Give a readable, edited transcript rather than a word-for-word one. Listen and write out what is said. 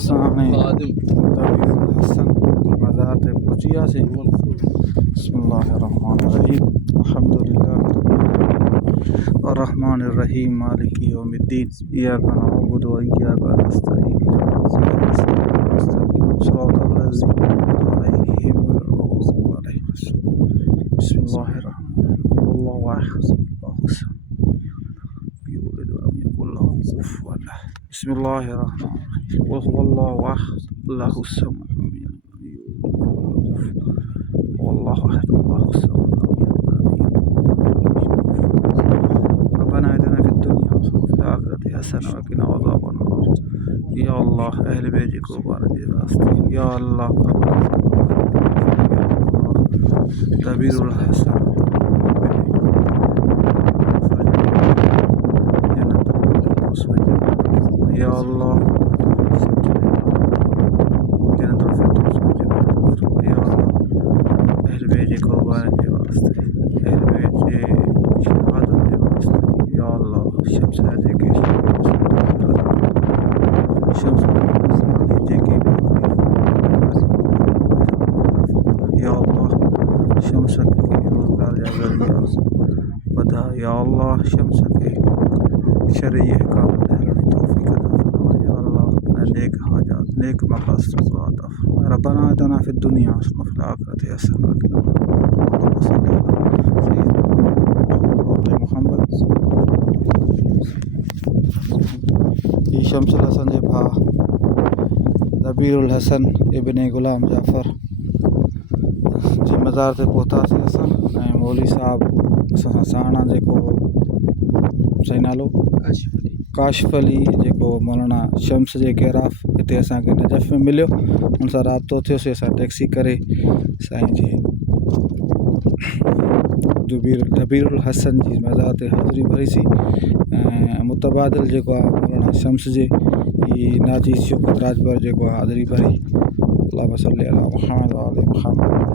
असाने दबीरुल हसन मज़ार ते पहुंची वियासीं। बिस्मिल्लाहिर्रहमानिर्रहीम अल्हम्दुलिल्लाहि रब्बिल आलमीन अर्रहमानिर रहीम मालिकि यौमिद्दीन इय्याका नअबुदु व इय्याका नस्तईन सिरातल लज़ीना अनअमता अलैहिम गैरिल मग़ज़ूबि अलैहिम वलद्दाल्लीन। बिस्मिल्लाहिर्रहमानिर्रहीम अल्लाहु अहद अल्लाहु समद यूलिद व लम यकुल लहु कुफुवन अहद। बिस्मिल्लाहिर्रहमानिर्रहीम क़ुल हुवल्लाहु अहद अल्लाहु Samad lam yalid walam yulad walam yakul lahu kufuwan ahad। रब्बना आतिना फिद दुनिया हसनह व फिल आखिरति हसनह व क़िना अज़ाबन्नार। या अल्लाह अहले बैत को बारदे रास्ते या अल्लाह दबीरुल हसन या अल्लाह जन्नतुल फिरदौस में या अल्लाह अहले बैत को बारदे रास्ते अहले बैत शहादत दे वास्ते या अल्लाह शम्स राजे के शम्स राजे के या अल्लाह शम्स के रोज़गार या ज़रिया बधा या अल्लाह शम्स के शरई अहकाम ठहराने तौफीक अता फरमा या अल्लाह नेक हाजात नेक मक़ासद अता फरमा। रब्बना आतिना फिद दुनिया हसनह व फिल आखिरति हसनह व क़िना मोहम्मद। ये शम्सुल हसन जे भा दबीरुल हसन इब्ने गुलाम जाफ़र जे मज़ार ते पहुतासीं असां ऐं मौलवी साहब असां साण जेको सही नालो काशिफ़ अली जेको मौलाना शम्स जे गिराफ़ हिते असांखे नजफ़ में मिलियो उन सां राबितो थियोसीं। असां टैक्सी करे साईं जे दबीरुल हसन जी मज़ार ते हाज़िरी भरीसीं ऐं मुतबादिल जेको आहे मौलाना शम्स जे नाजी शौकत राजभर जेको आहे हाज़िरी भरी। अल्लाहुम्मा सल्ली अला मुहम्मद व आले मुहम्मद।